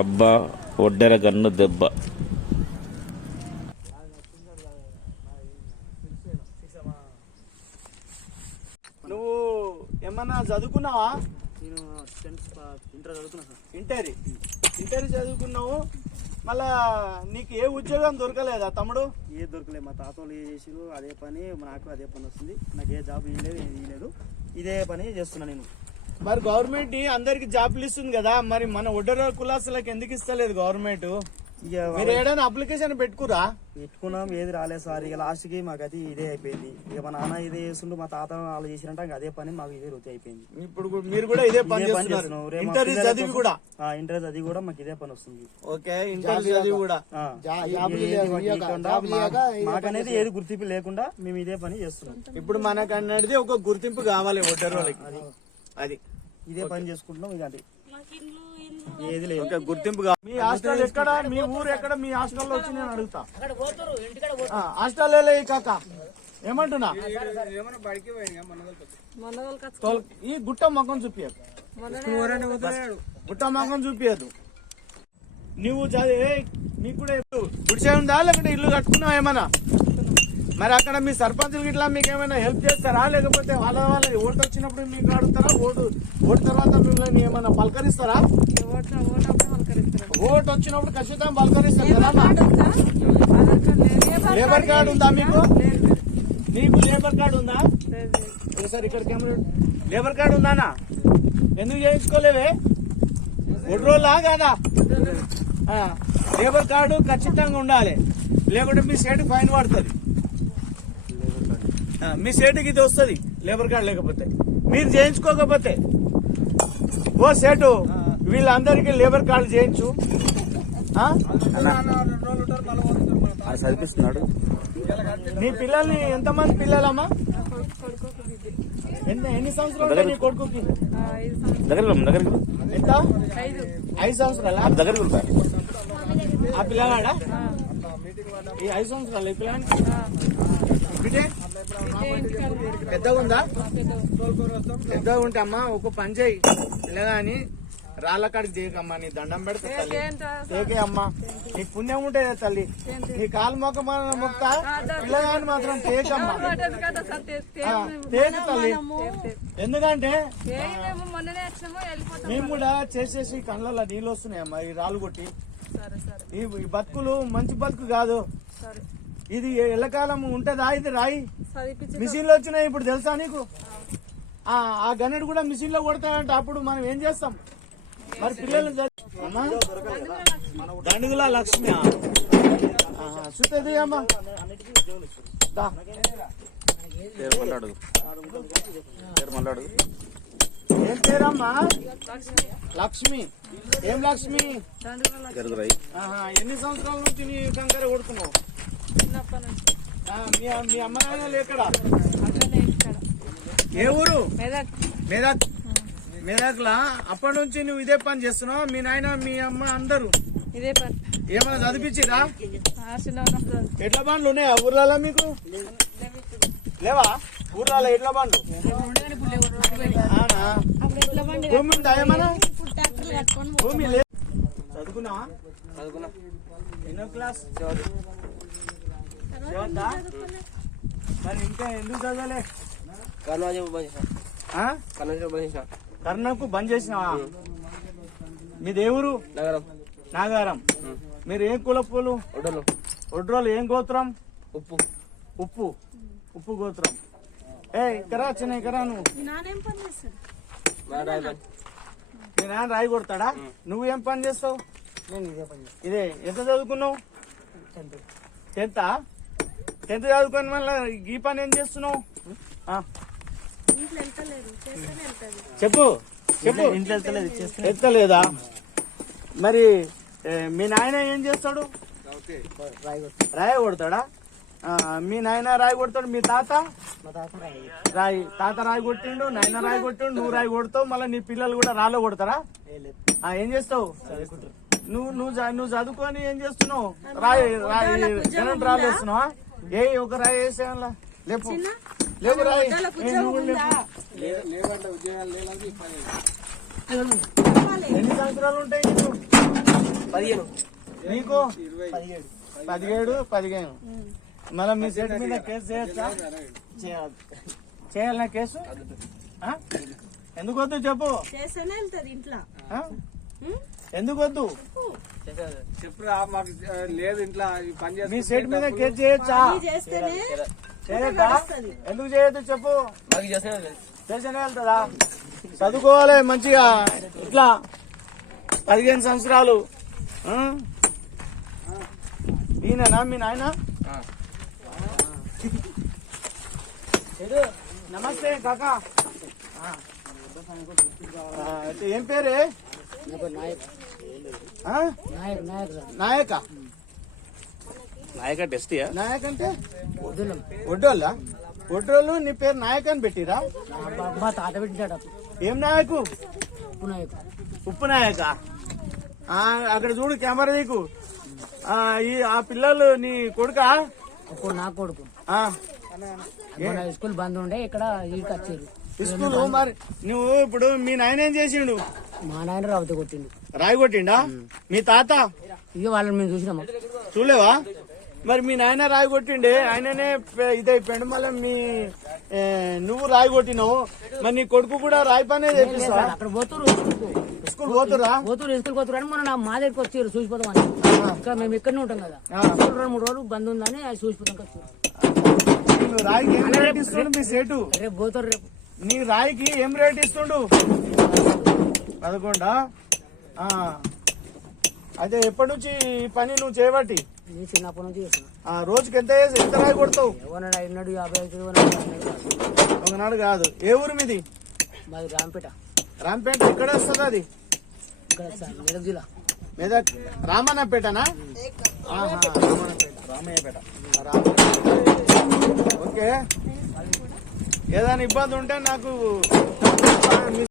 అబ్బా ఒడ్డెర గన్ను దెబ్బ. నువ్వు ఏమన్నా చదువుకున్నావా? నేను ఇంటర్ చదువుకున్నా సార్. ఇంటర్ చదువుకున్నావు. మళ్ళా నీకు ఏ ఉద్యోగం దొరకలేదా తమ్ముడు? ఏ దొరకలేదు. మా తాత వాళ్ళు ఏ చేసిరు అదే పని, నాకు అదే పని వస్తుంది. నాకు ఏ జాబ్ ఇవ్వలేదు, ఇదే పని చేస్తున్నా నేను. మరి గవర్నమెంట్ అందరికి జాబ్లు ఇస్తుంది కదా, మరి మన ఒడ్డర కులాసులకు ఎందుకు ఇస్తలేదు గవర్నమెంట్? ఇక మీరు ఏదైనా అప్లికేషన్ పెట్టుకురా? పెట్టుకున్నాం, ఏది రాలేదు సార్. ఇక లాస్ట్ కి మాకు అది ఇదే అయిపోయింది. ఇక మా నాన్న ఇదే చేస్తుండ్రు, మా తాత వాళ్ళు చేసినట్టు ఇంకా అదే పని మాకు ఇదే వృత్తి అయిపోయింది. ఇప్పుడు మీరు కూడా ఇదే పని చేస్తున్నారు. ఇంటర్ చదివి కూడా మాకు ఇదే పని వస్తుంది. ఓకే, ఇంటర్ చదివి కూడా మాకనేది ఏది గుర్తింపు లేకుండా మేము ఇదే పని చేస్తున్నాం. ఇప్పుడు మనకు అనేది ఒక గుర్తింపు కావాలి ఒడ్డర వాళ్ళకి. అది ఇదే పని చేసుకుంటున్నాం. ఇక అది ఏది లేదు, ఒక గుర్తింపు. మీ హాస్టల్ ఎక్కడ, మీ ఊరు ఎక్కడ? మీ హాస్టల్లో వచ్చి నేను అడుగుతా. హాస్టల్ కాక ఏమంటున్నా, ఈ గుట్ట మొఖం చూపియదు, గుట్ట మొఖం చూపియదు. నువ్వు నీకు కూడా గుడిసే ఉందా లేకుంటే ఇల్లు కట్టుకున్నావు ఏమన్నా? మరి అక్కడ మీ సర్పంచులు గిట్లా మీకు ఏమైనా హెల్ప్ చేస్తారా? లేకపోతే వాళ్ళ ఓటు వచ్చినప్పుడు మీకు అడుగుతారా? ఓటు తర్వాత మిమ్మల్ని ఏమైనా పలకరిస్తారా? ఓటు వచ్చినప్పుడు ఖచ్చితంగా పలకరిస్తారు కదా. లేబర్ కార్డు ఉందా మీకు? నీకు లేబర్ కార్డు ఉందా? ఒకసారి ఇక్కడ కెమెరా. Labour card ఉందానా? ఎందుకు చేయించుకోలేవే? ఒడ్రోలా కాదా? లేబర్ కార్డు ఖచ్చితంగా ఉండాలి, లేకుంటే మీ సేటు ఫైన్ పడుతుంది. మీ సేటుకి ఇది వస్తుంది లేబర్ కార్డు లేకపోతే, మీరు చేయించుకోకపోతే. ఓ సేటు, వీళ్ళందరికీ లేబర్ కార్డు చేయించు. చదివిస్తున్నాడు. నీ పిల్లల్ని ఎంతమంది పిల్లలమ్మా? ఎన్ని సంవత్సరాలు ఉంటాయి నీ కొడుకుకి? ఎంత? 5 సంవత్సరాలా? ఆ పిల్లగాడా? ఈ 5 సంవత్సరాలు ఈ పిల్లగానికి? పెద్దగా ఉందా? పెద్దగా ఉంటే అమ్మా ఒక పని చేయి, పిల్లగాని రాళ్ళ కాడికి దిగమ్మా, నీ దండం పెడతా తల్లి. తేకే అమ్మా, నీకు పుణ్యం ఉంటేదే తల్లి. నీ కాలు మొక్తా, పిల్లగాని మాత్రం తేకమ్మా, తేక తల్లి. ఎందుకంటే మేము కూడా చేసేసి కళ్ళల్లో నీళ్ళు వస్తున్నాయమ్మా ఈ రాళ్ళు కొట్టి. ఈ బతుకులు మంచి బతుకు కాదు. ఇది ఎల్లకాలం ఉంటదా? ఇది రాయి మిషన్ లో వచ్చినాయి ఇప్పుడు, తెలుసా నీకు? ఆ గన్నెడు కూడా మిషన్ లో కొడతాయంట. అప్పుడు మనం ఏం చేస్తాం మరి? పిల్లలు దండుగుల లక్ష్మి చూస్తుంది అమ్మా. ఏం పేరమ్మా? లక్ష్మి. ఏం లక్ష్మి? ఎన్ని సంవత్సరాల నుంచి నీ కంకర కొడుతున్నావు? మీ అమ్మ నాయనలు ఎక్కడ? ఏ ఊరు? మెదక్. మెదక్లా? అప్పటి నుంచి నువ్వు ఇదే పని చేస్తున్నావు? మీ నాయన మీ అమ్మ అందరూ ఇదే పని. ఏమైనా చదివించిరా? ఎడ్ల బండ్లు ఉన్నాయా ఊర్లలో మీకు? లేవా ఊర్లలో ఎడ్ల బండ్లు? భూమి ఉందా ఏమన్నా? భూమి లేదు. చదువుకున్నావా? ఎన్నో క్లాస్? చదువుతా. మరి ఇంకా ఎందుకు చదవలే? కర్ణకు బంద్ చేసినావా? మీ దేవురు? నాగారం. మీరు ఏం కులప్పులు? ఒడ్రోలు. ఏం గోత్రం? ఉప్పు గోత్రం. కరా చిన్న కరా. నువ్వు మీ నాన్న రాయి కొడతాడా? నువ్వేం పని చేస్తావు? ఇదే. ఎంత చదువుకున్నావు? 10th చదువుకొని మళ్ళీ ఈ పని ఏం చేస్తున్నావు? చెప్పు. ఇంట్లో ఎత్తలేదా? మరి మీ నాయన ఏం చేస్తాడు? రాయి కొడతాడా? మీ నాయన రాయి కొడతాడు. మీ తాత రాయి కొట్టిండు, నాయన రాయి కొట్టిండు, నువ్వు రాయి కొడతావు. మళ్ళీ నీ పిల్లలు కూడా రాళ్ళు కొడతారా? ఏం చేస్తావు? నువ్వు చదువుకొని ఏం చేస్తున్నావు? రాయి రాళ్ళు వేస్తున్నావా? ఒక రాయి వేసేయాల? లేవు రాయి. ఎన్ని సంవత్సరాలు ఉంటాయి నీకు? 15. నీకు 17. 17, 15. మళ్ళీ మీ సెట్ మీద కేసు చేయొచ్చా? చేయాలన్నా కేసు? ఆ? ఎందుకు వద్దు చెప్పు? చేస్తేనే వెళ్తారు ఇంట్లో. ఆ? ఎందుకు వద్దు? చెప్పురా మాకు లేదు ఇంట్లో పని మీ సెట్ మీద కేసు చేయొచ్చా? చేస్తేనే చేయొద్దా? ఎందుకు చేయొద్దు చెప్పు? చేస్తేనే వెళ్తుందా? చదువుకోవాలి మంచిగా. ఇట్లా 15 సంవత్సరాలు. ఆ? ఈయననా మీ నాయన? నమస్తే కాకా. ఏం పేరే? నాయక. నాయక టెస్టియా? నాయక్ అంటే ఒడ్డోళ్ళ? ఒడ్డోళ్ళు నీ పేరు నాయక్ అని పెట్టిరా? తాత పెట్టాడు. ఏం నాయకు? ఉప్పు నాయక. అక్కడ చూడు కెమెరా నీకు. ఆ పిల్లలు నీ కొడుకా? నా కొడుకు ఆ. స్కూల్ బంద్ ఉండే ఇక్కడ వచ్చారు. స్కూల్ మరి నువ్వు ఇప్పుడు మీ నాయన ఏం చేసిండు? మా నాయన రావుతో కొట్టిండు. రాయి కొట్టిండా? మీ తాత? ఇక వాళ్ళని మేము చూసినాము. చూలేవా? మరి మీ నాయన రాయి కొట్టిండే, ఆయననే ఇదైపోయాడు. మళ్ళీ నువ్వు రాయి కొట్టినావు, మరి నీ కొడుకు కూడా రాయి పనే చేపిస్తా? అక్కడ పోతురు స్కూల్ పోతురా? స్కూల్ పోతురు అని మొన్న మా దగ్గరికి వచ్చారు చూసిపోతామని. ఇంకా మేము ఇక్కడనే ఉంటాం కదా, 2-3 రోజులు బంద్ ఉందని చూసిపోతాం వచ్చారు. రాయికి ఏం రేట్ ఇస్తుండు మీ సేటు? రేపు పోతారు. రేపు నీ రాయికి ఏం రేట్ ఇస్తుండు? 11. అయితే ఎప్పటి నుంచి ఈ పని నువ్వు చేయబట్టి? చిన్నప్పటి నుంచి చేస్తున్నా. రోజుకి ఎంత రాయి కొడతావు? ఎవరన్నాడు 50 ఒకనాడు కాదు. ఏ ఊరు మీది? మాది రాంపేట. రాంపేట ఎక్కడ వస్తుంది అది? ఇక్కడ మెదక్ జిల్లా. మెదక్ రామన్నపేటనా? రామయ్యపేట. ఓకే. ఏదైనా ఇబ్బంది ఉంటే నాకు